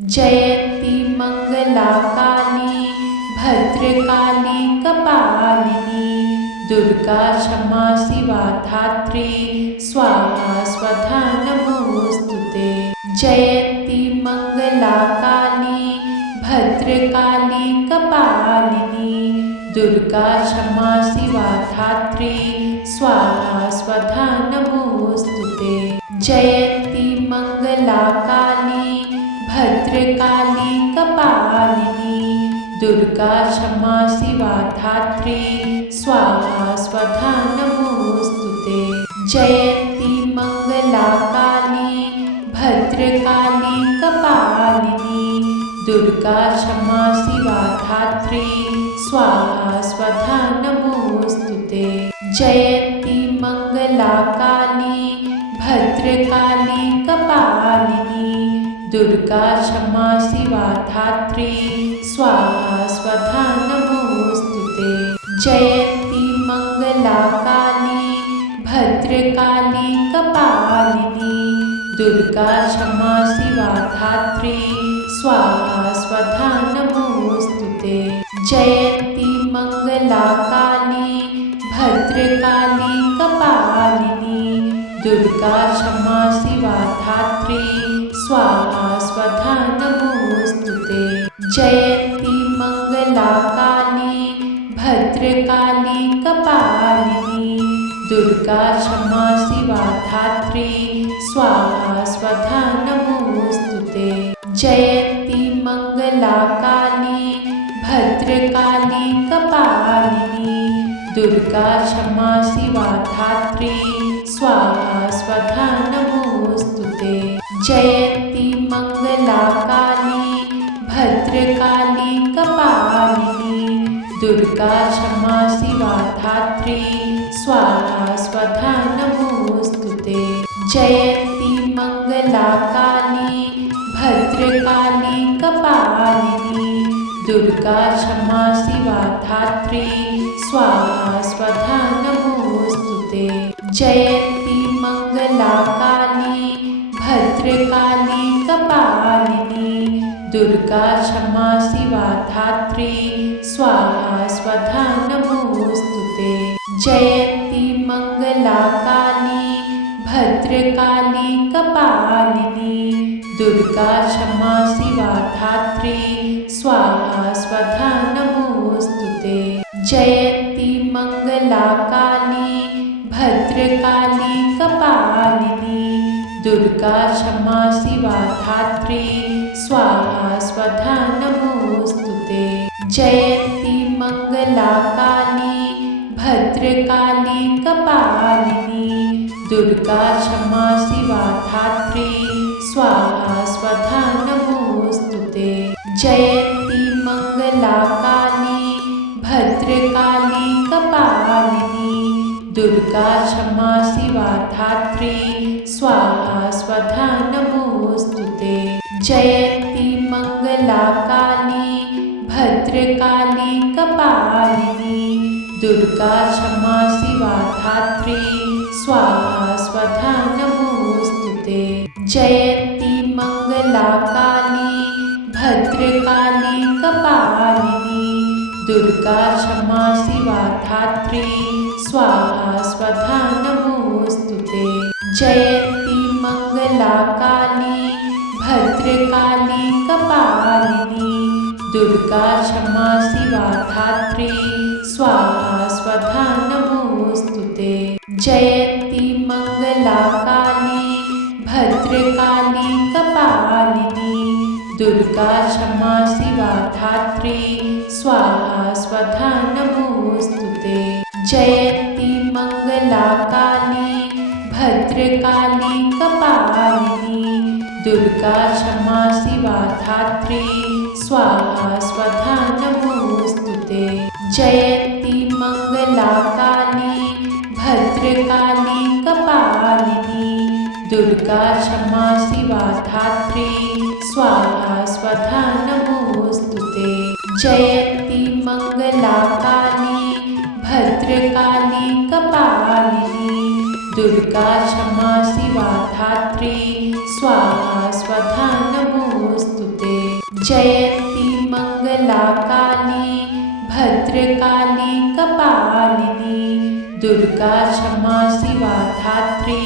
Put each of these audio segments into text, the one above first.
जयन्ती मंगला काली भद्रकाली कपालिनी दुर्गा क्षमा शिवा धात्री स्वाहा स्वधा नमोस्तुते। जयन्ती मंगला काली भद्रकाली कपालिनी दुर्गा क्षमा शिवा धात्री स्वाहा स्वधा नमोस्तुते। जयन्ती मंगला काली भद्रकाली कपालिनी दुर्गा क्षमा शिवा धात्री स्वाहा स्वधा नमोस्तुते। जयन्ती मंगला काली भद्रकाली कपालिनी दुर्गा क्षमा शिवा धात्री स्वाहा स्वधा नमोस्तुते। जयन्ती मंगला काली भद्रकाली कपालिनी दुर्गा क्षमा शिवा धात्री स्वाहा स्वधा नमोस्तुते। जयन्ती मंगला काली भद्रकाली कपालिनी दुर्गा क्षमा शिवा धात्री स्वाहा स्वधा नमोस्तुते। जयन्ती मंगला काली भद्रकाली कपालिनी दुर्गा क्षमा शिवा धात्री स्वाहा स्वधा नमोस्तुते। जयन्ती मंगला काली भद्रकाली कपालिनी दुर्गा क्षमा शिवा धात्री स्वाहा स्वधा नमोस्तुते। जयन्ती मंगला काली भद्रकाली कपालिनी दुर्गा क्षमा शिवा धात्री स्वाहा स्वधा नमोस्तुते। जयन्ती मंगला काली भद्रकाली कपालिनी दुर्गा क्षमा शिवा धात्री स्वाहा स्वधा नमोस्तुते। जयन्ती मंगला काली भद्रकाली कपालिनी दुर्गा क्षमा शिवा धात्री स्वाहा स्वधा नमोस्तुते। जयन्ती मंगला काली भद्रकाली कपालिनी दुर्गा क्षमा शिवा धात्री स्वाहा स्वधा नमोस्तुते। जयन्ती मंगला काली भद्रकाली कपालिनी दुर्गा क्षमा शिवा धात्री स्वाहा स्वधा नमोस्तुते। जयन्ती मंगला काली भद्रकाली कपालिनी दुर्गा क्षमा शिवा धात्री स्वाहा स्वधा नमोस्तुते। जयन्ती मंगला काली भद्रकाली कपालिनी दुर्गा क्षमा शिवा धात्री स्वाहा स्वधा नमोस्तुते। जयन्ती मंगला काली भद्रकाली कपालिनी दुर्गा क्षमा शिवा धात्री स्वाहा स्वधा नमोस्तुते। जयन्ती मंगला काली भद्रकाली कपालिनी दुर्गा क्षमा शिवा धात्री स्वाहा स्वधा नमोस्तुते। जयन्ती मंगला काली भद्रकाली कपालिनी दुर्गा क्षमा शिवा धात्री स्वाहा स्वधा नमोस्तुते। जयन्ती मंगला काली भद्रकाली कपालिनी दुर्गा क्षमा शिवा धात्री स्वाहा स्वधा नमोस्तुते। जयन्ती मंगला काली भद्रकाली कपालिनी दुर्गा क्षमा शिवा धात्री स्वाहा स्वधा नमोस्तुते। जयन्ती मंगला काली भद्रकाली कपालिनी दुर्गा क्षमा शिवा धात्री स्वाहा स्वधा नमोस्तुते। जयन्ती मंगला काली भद्रकाली कपालिनी दुर्गा क्षमा शिवा धात्री स्वाहा स्वधा नमोस्तुते। जयन्ती मंगला काली भद्रकाली कपालिनी दुर्गा क्षमा शिवा धात्री स्वाहा स्वधा नमोस्तुते। जयन्ती मंगला काली भद्रकाली कपालिनी दुर्गा क्षमा शिवा धात्री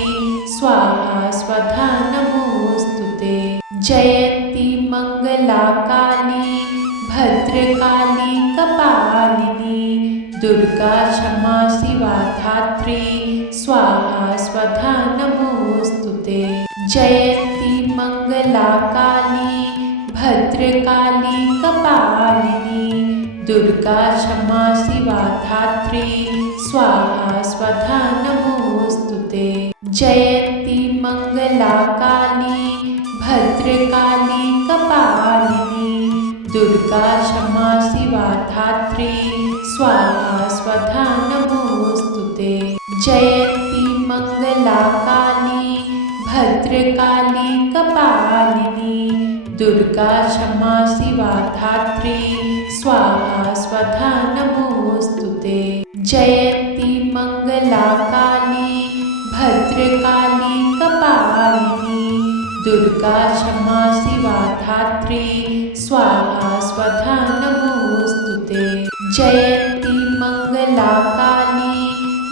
स्वाहा स्वधा नमोस्तुते। जयन्ती मंगला काली भद्रकाली कपालिनी दुर्गा क्षमा शिवा धात्री स्वाहा स्वधा नमोस्तुते। जयन्ती मंगला काली भद्रकाली कपालिनी दुर्गा क्षमा शिवा धात्री स्वाहा स्वधा नमोस्तुते। जयन्ती मंगला काली भद्रकाली कपालिनी दुर्गा क्षमा शिवा धात्री स्वाहा स्वधा नमोस्तुते। जयन्ती मंगला काली भद्रकाली कपालिनी दुर्गा क्षमा शिवा धात्री स्वाहा स्वधा नमोस्तुते। जयन्ती मंगला काली भद्रकाली कपालिनी दुर्गा क्षमा शिवा धात्री स्वाहा स्वधा नमोस्तुते। जयन्ती मंगला काली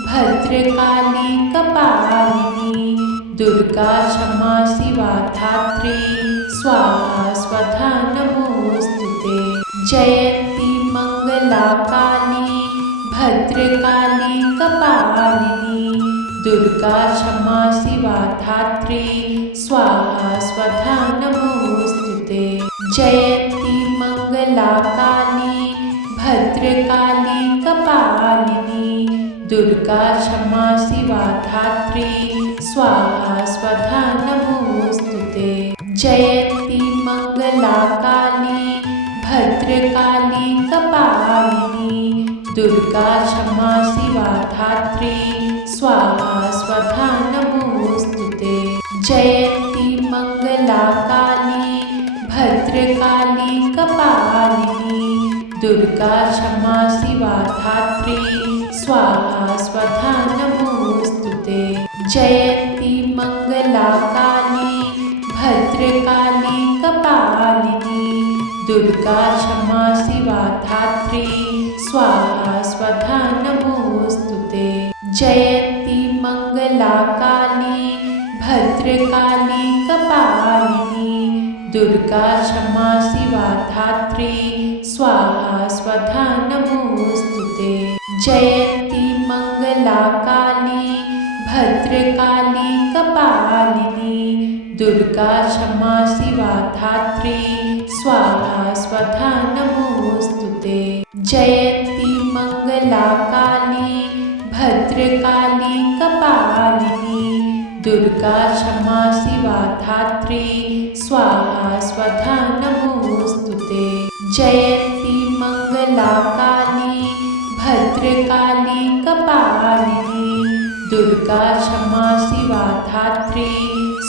भद्रकाली कपालिनी दुर्गा क्षमा शिवा धात्री स्वाहा स्वधा नमोस्तुते। जयन्ती मंगला काली भद्रकाली कपालिनी दुर्गा क्षमा शिवा धात्री स्वाहा स्वधा नमोस्तुते। जयन्ती मंगला काली भद्रकाली कपालिनी दुर्गा क्षमा शिवा धात्री स्वाहा स्वधा नमोस्तुते। जयन्ती मंगला काली भद्रकाली कपालिनी दुर्गा क्षमा शिवा धात्री स्वाहा स्वधा नमोस्तुते। जयन्ती मंगला काली भद्रकाली कपालिनी दुर्गा क्षमा शिवा धात्री स्वाहा स्वधा नमोस्तुते। जयन्ती मंगला काली भद्रकाली कपालिनी दुर्गा क्षमा शिवा धात्री स्वाहा स्वधा नमोस्तुते। जयन्ती मंगला काली भद्रकाली कपालिनी दुर्गा क्षमा शिवा धात्री स्वाहा स्वधा नमोस्तुते। जयन्ती मंगला काली भद्रकाली कपालिनी दुर्गा क्षमा शिवा धात्री स्वाहा स्वधा नमोस्तुते। जयन्ती मंगला काली भद्रकाली कपालिनी दुर्गा क्षमा शिवा धात्री स्वाहा स्वधा नमोस्तुते। जयन्ती मंगला काली भद्रकाली कपालिनी दुर्गा क्षमा शिवा धात्री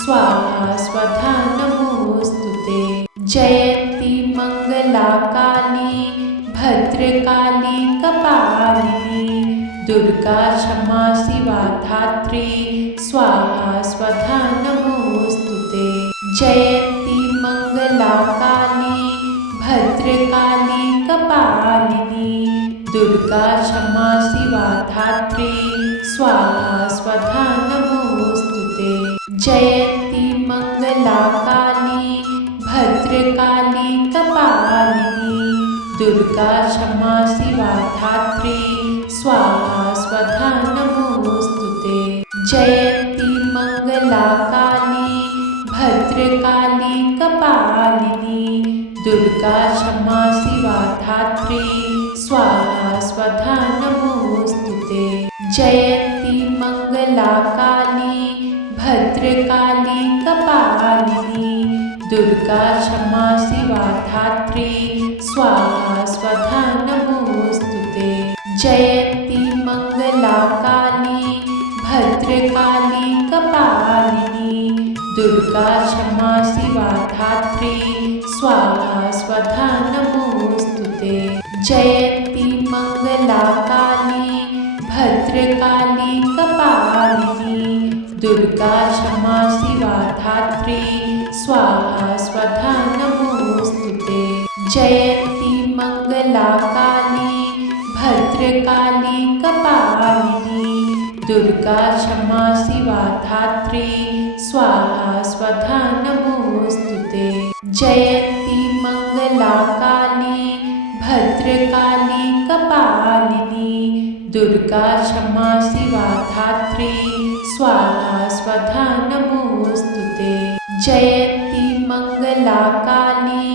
स्वाहा स्वधा नमोस्तुते। जयन्ती मंगला काली भद्रकाली कपालिनी दुर्गा क्षमा शिवा धात्री स्वाहा स्वधा नमोस्तुते। जयन्ती मंगला काली भद्रकाली कपालिनी दुर्गा क्षमा शिवा धात्री स्वाहा स्वधा नमोस्तुते। जयन्ती मंगला काली भद्रकाली कपालिनी दुर्गा क्षमा शिवा धात्री स्वाहा स्वधा नमोस्तुते। जयन्ती मंगला काली भद्रकाली कपालिनी दुर्गा क्षमा शिवा धात्री स्वाहा स्वधा नमोस्तुते। जयन्ती मंगला काली भद्रकाली कपालिनी दुर्गा क्षमा शिवा धात्री स्वाहा स्वधा नमोस्तुते। जयन्ती मंगला काली भद्रकाली कपालिनी दुर्गा क्षमा शिवा धात्री स्वाहा स्वधा नमोस्तुते। जयन्ती मंगला काली भद्रकाली कपालिनी दुर्गा क्षमा शिवा धात्री स्वाहा स्वधा नमोस्तुते। जयन्ती मंगला काली भद्रकाली कपालिनी दुर्गा क्षमा शिवा धात्री स्वाहा स्वधा नमोस्तुते। जयन्ती मंगला काली भद्रकाली कपालिनी दुर्गा क्षमा शिवा धात्री स्वाहा स्वधा नमोस्तुते। जयन्ती मंगला काली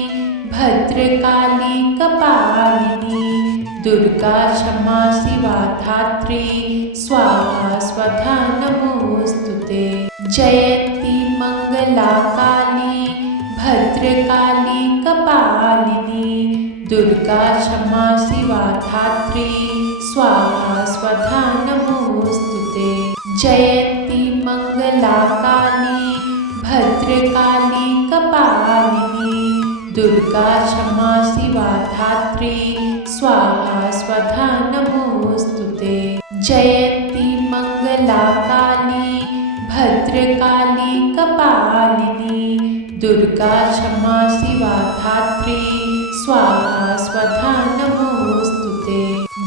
भद्रकाली कपालिनी दुर्गा क्षमा शिवा धात्री स्वाहा स्वधा नमोस्तुते। जयन्ती मंगला काली भद्रकाली कपालिनी दुर्गा क्षमा शिवा धात्री स्वाहा स्वधा नमोस्तुते। जयन्ती मंगला काली भद्रकाली कपालिनी दुर्गा क्षमा शिवा धात्री स्वाहा स्वधा नमोस्तुते। जयन्ती मंगला काली भद्रकाली कपालिनी दुर्गा क्षमा शिवा धात्री स्वाहा स्वधा नमोस्तुते।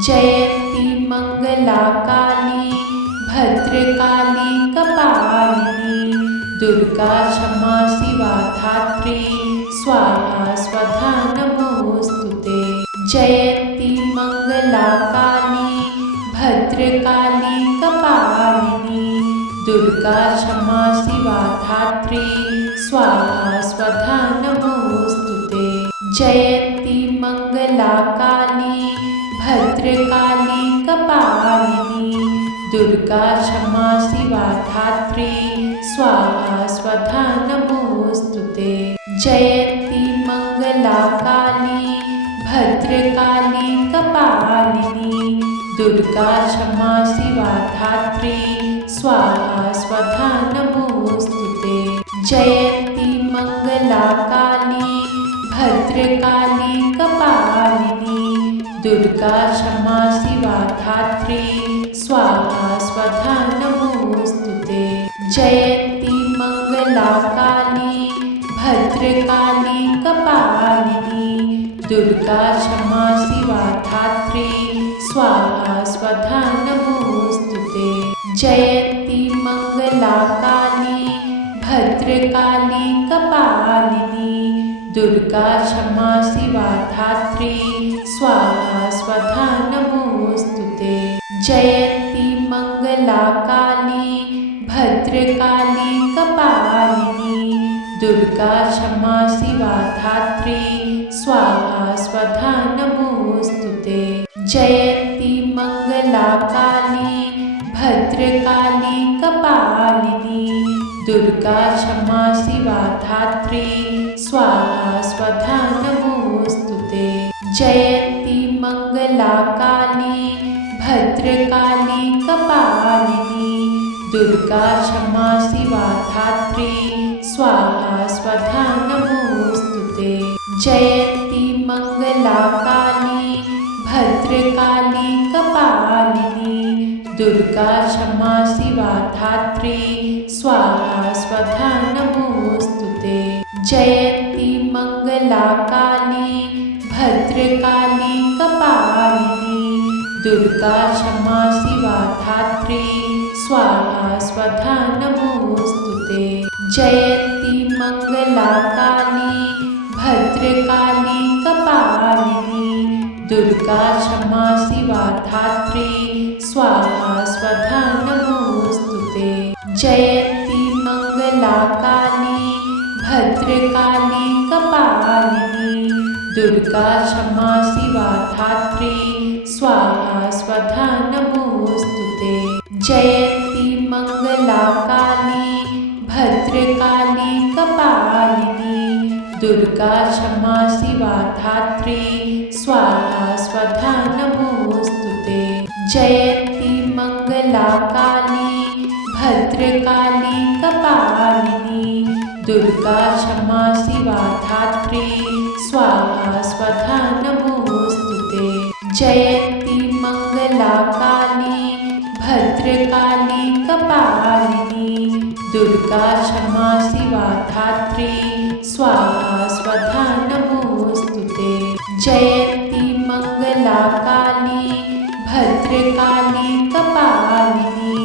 जयन्ती मंगला काली भद्रकाली कपालिनी दुर्गा क्षमा शिवा धात्री स्वाहा स्वधा नमोस्तुते। जयन्ती मंगला काली भद्रकाली कपालिनी दुर्गा क्षमा शिवा धात्री स्वाहा स्वधा नमोस्तुते। जयन्ती मंगला काली भद्रकाली कपालिनी दुर्गा क्षमा शिवा धात्री स्वाहा स्वधा नमोस्तुते। जयन्ती मंगला काली भद्रकाली कपालिनी दुर्गा क्षमा शिवा धात्री स्वाहा स्वधा नमोस्तुते। जयन्ती मंगला काली भद्रकाली कपालिनी दुर्गा क्षमा शिवा धात्री स्वाहा स्वधा नमोस्तुते। जयन्ती मंगला काली भद्रकाली कपालिनी दुर्गा क्षमा शिवा धात्री स्वाहा स्वधा नमोस्तुते। जयन्ती मंगला काली भद्रकाली कपालिनी दुर्गा क्षमा शिवा धात्री स्वाहा स्वधा नमोस्तुते। जयन्ती मंगला काली भद्रकाली कपालिनी दुर्गा क्षमा शिवा धात्री स्वाहा स्वधा नमोस्तुते। जयन्ती मंगला काली भद्रकाली कपालिनी दुर्गा क्षमा शिवा धात्री स्वाहा स्वधा नमोस्तुते। जयन्ती मंगला काली भद्रकाली कपालिनी दुर्गा क्षमा शिवा धात्री स्वाहा स्वधा नमोस्तुते। जयन्ती मंगला काली भद्रकाली कपालिनी दुर्गा क्षमा शिवा धात्री स्वाहा स्वधा नमोस्तुते। जयन्ती मंगला काली भद्रकाली कपालिनी दुर्गा क्षमा शिवा धात्री स्वाहा स्वधा नमोस्तुते। जयन्ती मंगला काली भद्रकाली कपालिनी दुर्गा क्षमा शिवा धात्री स्वाहा स्वधा नमोस्तुते। जयन्ती मंगला काली भद्रकाली कपालिनी दुर्गा क्षमा शिवा धात्री स्वाहा स्वधा नमोस्तुते। जयन्ती मंगला काली भद्रकाली कपालिनी दुर्गा क्षमा शिवा धात्री स्वाहा स्वधा नमोस्तुते। जयन्ती मंगला काली भद्रकाली कपालिनी दुर्गा क्षमा शिवा धात्री स्वाहा स्वधा नमोस्तुते। जयन्ती मंगला काली भद्रकाली कपालिनी दुर्गा क्षमा शिवा धात्री स्वाहा स्वधा नमोस्तुते। जयन्ती मंगला काली भद्रकाली कपालिनी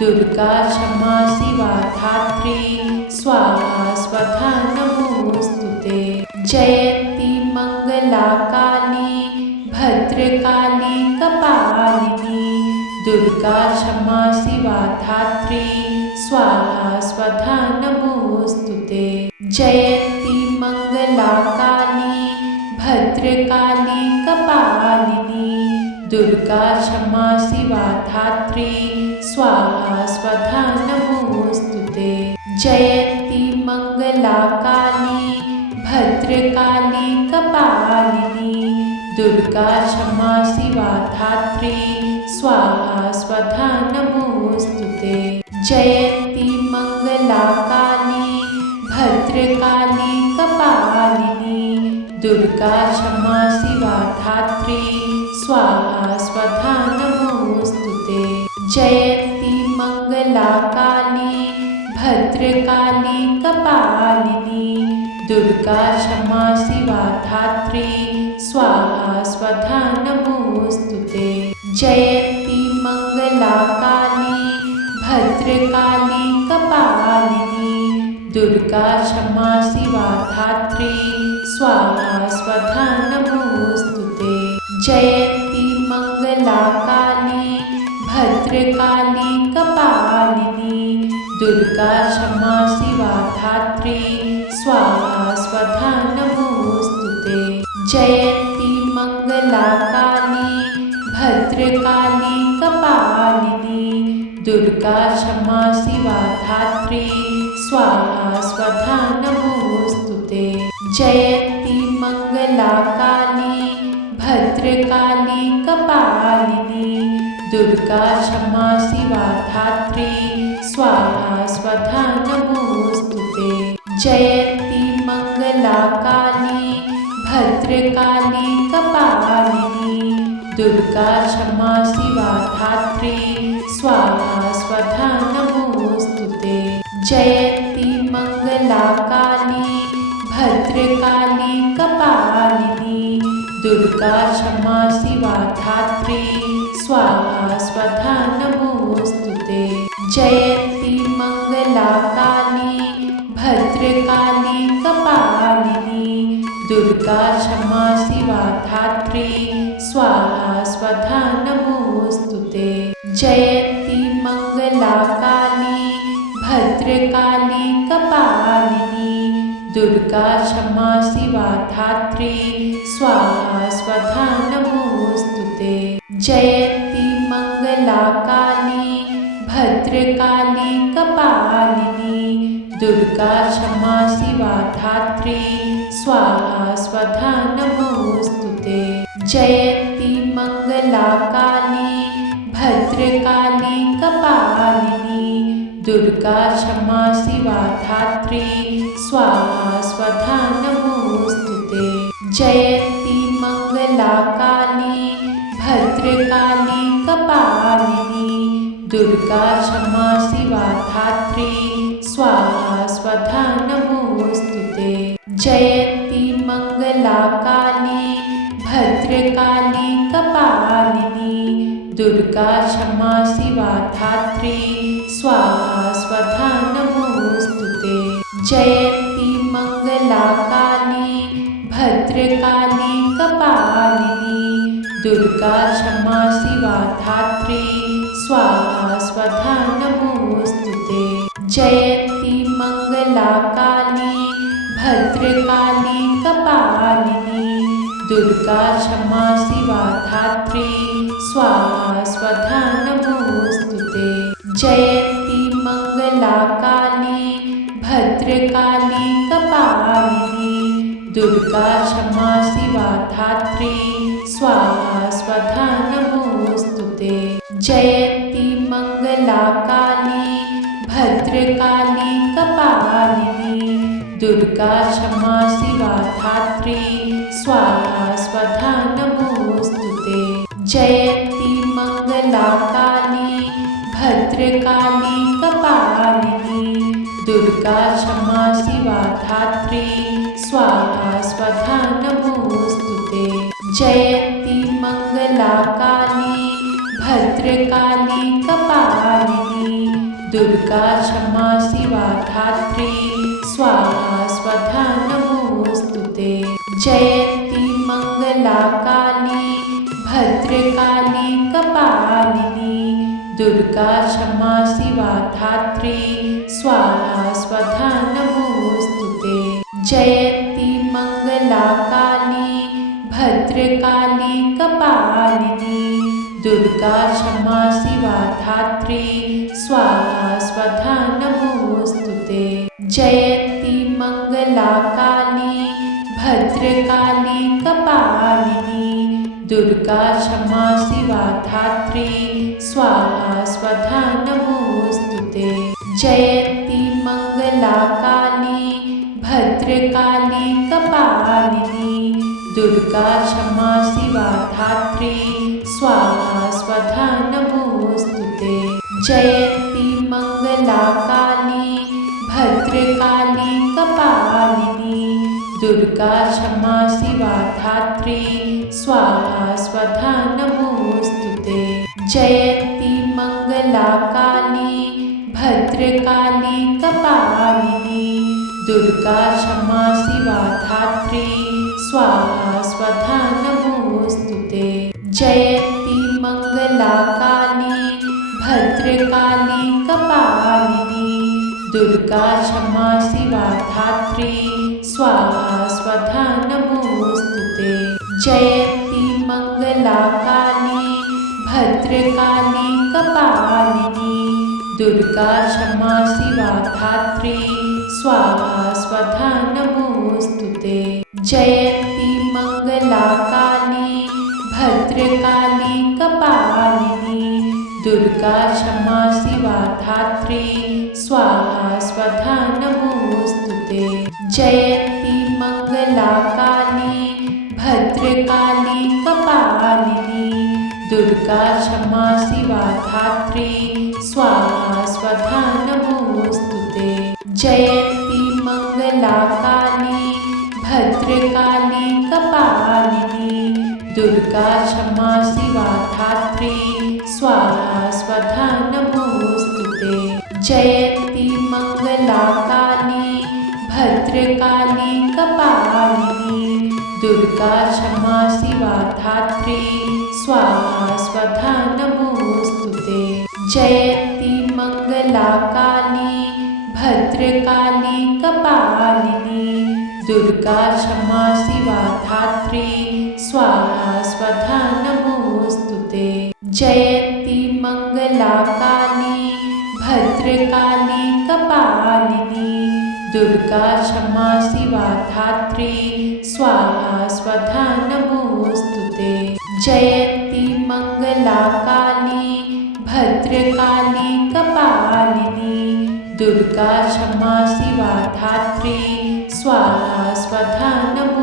दुर्गा क्षमा शिवा धात्री स्वाहा स्वधा नमोस्तुते। जयन्ती मंगला काली भद्रकाली कपालिनी दुर्गा क्षमा शिवा धात्री स्वाहा स्वधा नमोस्तुते। जयन्ती मंगला काली भद्रकाली कपालिनी दुर्गा क्षमा शिवा धात्री स्वाहा स्वधा नमोस्तुते। जयन्ती मंगला काली भद्रकाली कपालिनी दुर्गा क्षमा शिवा धात्री स्वाहा स्वधा नमोस्तुते। जयन्ती मंगला काली भद्रकाली कपालिनी दुर्गा क्षमा शिवा धात्री स्वाहा स्वधा नमोस्तुते। जयन्ती मंगला काली भद्रकाली कपालिनी दुर्गा क्षमा शिवा धात्री स्वाहा स्वधा नमोस्तुते। जयन्ती मंगला काली भद्रकाली कपालिनी दुर्गा क्षमा शिवा धात्री स्वाहा स्वधा नमोस्तुते। जयन्ती मंगला काली भद्रकाली कपालिनी दुर्गा क्षमा शिवा धात्री स्वाहा स्वधा नमोस्तुते। जयन्ती मंगला काली भद्रकाली कपालिनी दुर्गा क्षमा शिवा धात्री स्वाहा स्वधा नमोस्तुते। जयन्ती मंगला काली भद्रकाली कपालिनी दुर्गा क्षमा शिवा धात्री स्वाहा स्वधा नमोस्तुते। जयन्ती मंगला काली भद्रकाली कपालिनी दुर्गा क्षमा शिवा धात्री स्वाहा स्वधा नमोस्तुते। जयन्ती मंगला काली भद्रकाली कपालिनी दुर्गा क्षमा शिवा धात्री स्वाहा स्वधा नमोस्तुते। जयन्ती मंगला काली भद्रकाली कपालिनी दुर्गा क्षमा शिवा धात्री स्वाहा स्वधा नमोस्तुते। जयन्ती मंगला काली भद्रकाली कपालिनी दुर्गा क्षमा शिवा धात्री स्वाहा स्वधा नमोस्तुते। जयन्ती मंगला काली भद्रकाली कपालिनी दुर्गा क्षमा शिवा धात्री स्वाहा स्वधा नमोस्तुते। जयन्ती मंगला काली भद्रकाली कपालिनी दुर्गा क्षमा शिवा धात्री स्वाहा स्वधा नमोस्तुते। जयन्ती मंगला काली भद्रकाली कपालिनी दुर्गा क्षमा शिवा धात्री स्वाहा स्वधा नमोस्तुते। जयन्ती मंगला काली भद्रकाली कपालिनी दुर्गा क्षमा शिवा धात्री स्वाहा स्वधा नमोस्तुते। जयन्ती मंगला काली भद्रकाली कपालिनी दुर्गा क्षमा शिवा धात्री स्वाहा स्वधा नमोस्तुते। जयन्ती मंगला काली भद्रकाली कपालिनी दुर्गा क्षमा शिवा धात्री स्वाहा स्वधा नमोस्तुते। जयन्ती मंगला काली भद्रकाली कपालिनी दुर्गा क्षमा शिवा धात्री स्वाहा स्वधा नमोस्तुते। जयन्ती मंगला काली भद्रकाली कपालिनी दुर्गा क्षमा शिवा धात्री स्वाहा स्वधा नमोस्तुते। जयन्ती मंगला काली भद्रकाली कपालिनी दुर्गा क्षमा शिवा धात्री स्वाहा स्वधा नमोस्तुते। जयन्ती मंगला काली भद्रकाली कपालिनी दुर्गा क्षमा शिवा धात्री स्वाहा स्वधा नमोस्तुते। जयन्ती मंगला काली भद्रकाली कपालिनी दुर्गा क्षमा शिवा धात्री स्वाहा स्वधा नमोस्तुते। जयन्ती मंगला काली भद्रकाली कपालिनी दुर्गा क्षमा शिवा धात्री स्वाहा स्वधा नमोस्तुते। जयन्ती मंगला काली भद्रकाली कपालिनी दुर्गा क्षमा शिवा धात्री स्वाहा स्वधा नमोस्तुते। जयन्ती मंगला काली भद्रकाली कपालिनी दुर्गा क्षमा शिवा धात्री स्वाहा स्वधा नमोस्तुते। जयन्ती मंगला काली भद्रकाली कपालिनी दुर्गा क्षमा शिवा धात्री स्वाहा स्वधा नमोस्तुते। जयन्ती मंगला काली भद्रकाली कपालिनी दुर्गा क्षमा शिवा धात्री स्वाहा स्वधा नमोस्तुते। जयन्ती मंगला काली भद्रकाली कपालिनी दुर्गा क्षमा शिवा धात्री स्वाहा स्वधा नमोस्तुते। जयन्ती मंगला काली भद्रकाली कपालिनी दुर्गा क्षमा शिवा धात्री स्वाहा स्वधा नमोस्तुते। जयन्ती मंगला काली भद्रकाली कपालिनी दुर्गा क्षमा शिवा धात्री स्वाहा स्वधा नमोस्तुते। जयन्ती मंगला काली भद्रकाली कपालिनी दुर्गा क्षमा शिवा धात्री स्वाहा स्वधा नमोस्तुते। जयन्ती मंगला काली भद्रकाली कपालिनी दुर्गा क्षमा शिवा धात्री स्वाहा स्वधा नमोस्तुते। जयन्ती मंगला काली भद्रकाली कपालिनी दुर्गा क्षमा शिवा धात्री स्वाहा स्वधा नमोस्तुते। जयन्ती मंगला काली भद्रकाली कपालिनी दुर्गा क्षमा शिवा धात्री स्वाहा स्वधा नमोस्तुते। जयन्ती मंगला काली भद्रकाली कपालिनी दुर्गा क्षमा शिवा धात्री स्वाहा स्वधा नमोस्तुते। जयन्ती मंगला काली भद्रकाली कपालिनी दुर्गा क्षमा शिवा धात्री स्वाहा स्वधा नमोस्तुते।